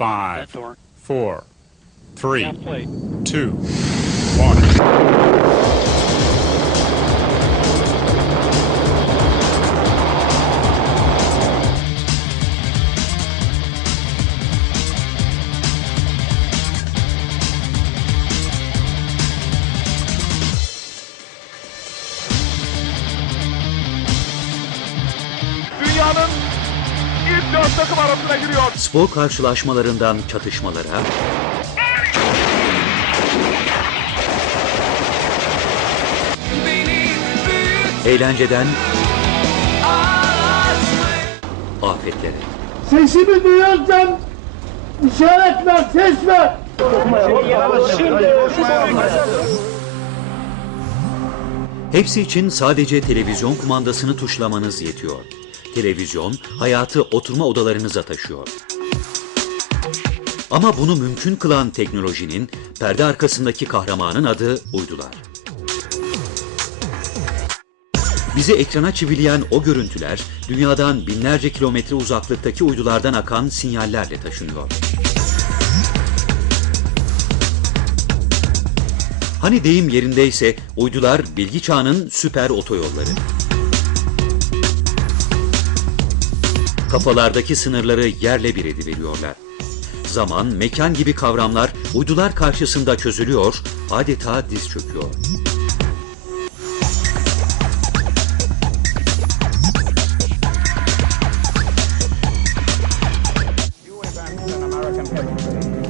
five, four, three, two, one. Allen dört takım arasına giriyor. Spor karşılaşmalarından çatışmalara, eğlenceden afetlere. Sesimi duyuyorsan işaret ver, ses ver. Hepsi için sadece televizyon kumandasını tuşlamanız yetiyor. Televizyon hayatı oturma odalarınıza taşıyor. Ama bunu mümkün kılan teknolojinin perde arkasındaki kahramanın adı uydular. Bizi ekrana çivileyen o görüntüler dünyadan binlerce kilometre uzaklıktaki uydulardan akan sinyallerle taşınıyor. Hani deyim yerindeyse uydular bilgi çağının süper otoyolları. Kafalardaki sınırları yerle bir ediveriyorlar. Zaman, mekan gibi kavramlar uydular karşısında çözülüyor, adeta diz çöküyor.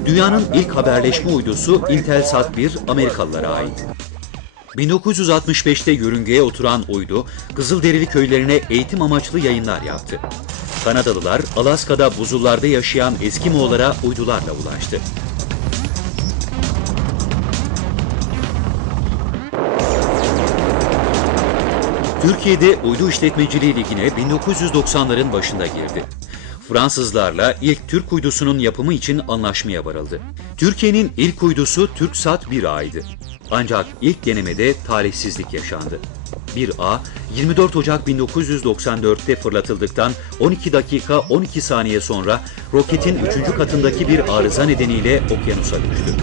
Dünyanın ilk haberleşme uydusu Intelsat 1 Amerikalılara ait. 1965'te yörüngeye oturan uydu, Kızılderili köylerine eğitim amaçlı yayınlar yaptı. Kanadalılar Alaska'da buzullarda yaşayan Eskimoğullara uydularla ulaştı. Türkiye'de uydu işletmeciliği ligine 1990'ların başında girdi. Fransızlarla ilk Türk uydusunun yapımı için anlaşmaya varıldı. Türkiye'nin ilk uydusu TürkSat 1A'ydı. Ancak ilk denemede talihsizlik yaşandı. 1A, 24 Ocak 1994'te fırlatıldıktan 12 dakika 12 saniye sonra roketin 3. katındaki bir arıza nedeniyle okyanusa düştü.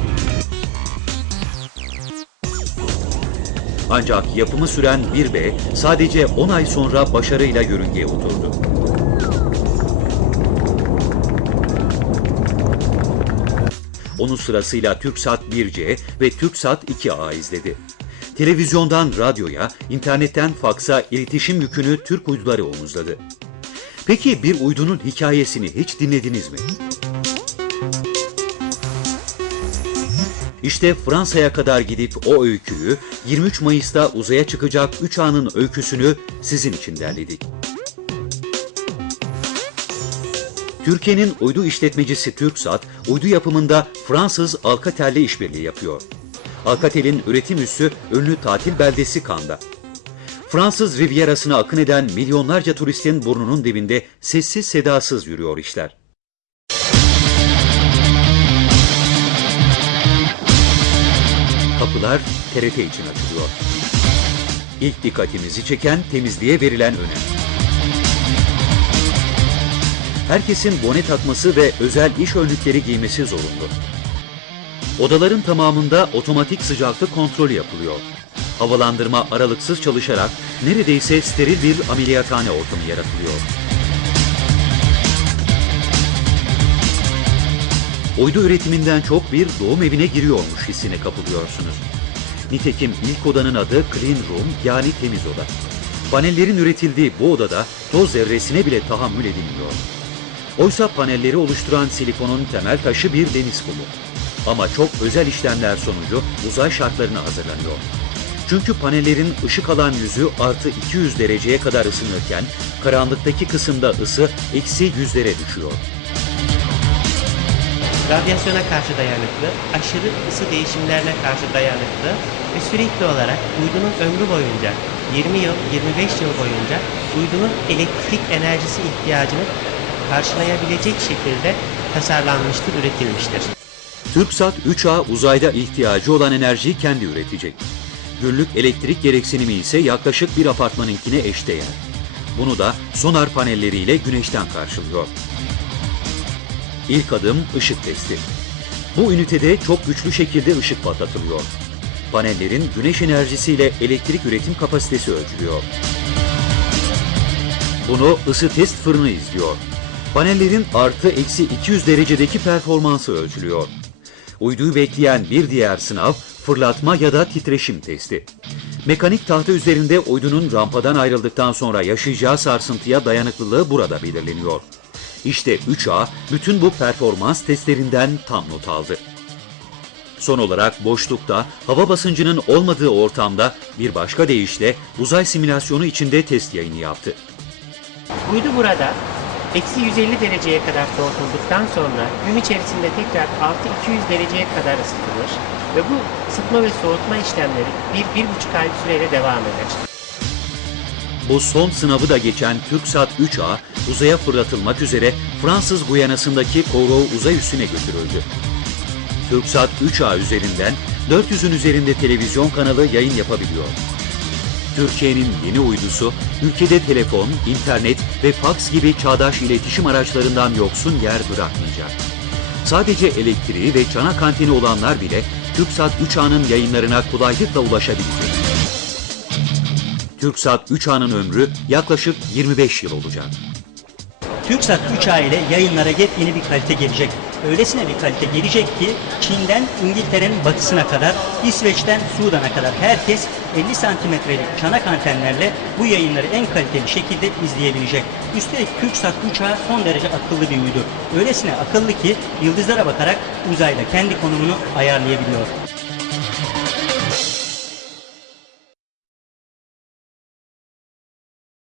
Ancak yapımı süren 1B sadece 10 ay sonra başarıyla yörüngeye oturdu. Onun sırasıyla TürkSat 1C ve TürkSat 2A izledi. Televizyondan radyoya, internetten faksa iletişim yükünü Türk uyduları omuzladı. Peki bir uydunun hikayesini hiç dinlediniz mi? İşte Fransa'ya kadar gidip o öyküyü 23 Mayıs'ta uzaya çıkacak 3 anın öyküsünü sizin için derledik. Türkiye'nin uydu işletmecisi TürkSat, uydu yapımında Fransız Alcatel'le işbirliği yapıyor. Alcatel'in üretim üssü ünlü tatil beldesi Cannes'da. Fransız Rivierası'na akın eden milyonlarca turistin burnunun dibinde sessiz sedasız yürüyor işler. Kapılar TRT için açılıyor. İlk dikkatimizi çeken temizliğe verilen önem. Herkesin bone takması ve özel iş önlükleri giymesi zorunlu. Odaların tamamında otomatik sıcaklık kontrolü yapılıyor. Havalandırma aralıksız çalışarak neredeyse steril bir ameliyathane ortamı yaratılıyor. Uydu üretiminden çok bir doğum evine giriyormuş hissine kapılıyorsunuz. Nitekim ilk odanın adı Clean Room yani temiz oda. Panellerin üretildiği bu odada toz zerresine bile tahammül edilmiyor. Oysa panelleri oluşturan silikonun temel taşı bir deniz kumu. Ama çok özel işlemler sonucu uzay şartlarına hazırlanıyor. Çünkü panellerin ışık alan yüzü artı 200 dereceye kadar ısınırken karanlıktaki kısımda ısı eksi yüzlere düşüyor. radyasyona karşı dayanıklı, aşırı ısı değişimlerine karşı dayanıklı ve sürekli olarak uydunun ömrü boyunca 20 yıl, 25 yıl boyunca uydunun elektrik enerjisi ihtiyacını karşılayabilecek şekilde tasarlanmıştır, üretilmiştir. TürkSat 3A uzayda ihtiyacı olan enerjiyi kendi üretecek. Günlük elektrik gereksinimi ise yaklaşık bir apartmanınkine eşdeğer. Bunu da sonar panelleriyle güneşten karşılıyor. İlk adım ışık testi. Bu ünitede çok güçlü şekilde ışık patlatılıyor. Panellerin güneş enerjisiyle elektrik üretim kapasitesi ölçülüyor. Bunu ısı test fırını izliyor. Panellerin artı eksi 200 derecedeki performansı ölçülüyor. Uyduyu bekleyen bir diğer sınav fırlatma ya da titreşim testi. Mekanik tahta üzerinde uydunun rampadan ayrıldıktan sonra yaşayacağı sarsıntıya dayanıklılığı burada belirleniyor. İşte 3A bütün bu performans testlerinden tam not aldı. Son olarak boşlukta hava basıncının olmadığı ortamda bir başka deyişle uzay simülasyonu içinde test yayını yaptı. Uydu burada eksi 150 dereceye kadar soğutulduktan sonra gün içerisinde tekrar artı 200 dereceye kadar ısıtılır ve bu ısıtma ve soğutma işlemleri 1-1,5 ay süreyle devam eder. Bu son sınavı da geçen TürkSat 3A uzaya fırlatılmak üzere Fransız Guyana'sındaki Kourou uzay üssüne götürüldü. TürkSat 3A üzerinden 400'ün üzerinde televizyon kanalı yayın yapabiliyor. Türkiye'nin yeni uydusu ülkede telefon, internet ve faks gibi çağdaş iletişim araçlarından yoksun yer bırakmayacak. Sadece elektriği ve çana kantini olanlar bile TürkSat 3A'nın yayınlarına kolaylıkla ulaşabilecek. TürkSat 3A'nın ömrü yaklaşık 25 yıl olacak. TürkSat 3A ile yayınlara yepyeni bir kalite gelecek. Öylesine bir kalite gelecek ki Çin'den İngiltere'nin batısına kadar, İsveç'ten Sudan'a kadar herkes 50 santimetrelik çanak antenlerle bu yayınları en kaliteli şekilde izleyebilecek. Üstelik TürkSat 3A son derece akıllı bir uydu. Öylesine akıllı ki yıldızlara bakarak uzayda kendi konumunu ayarlayabiliyor.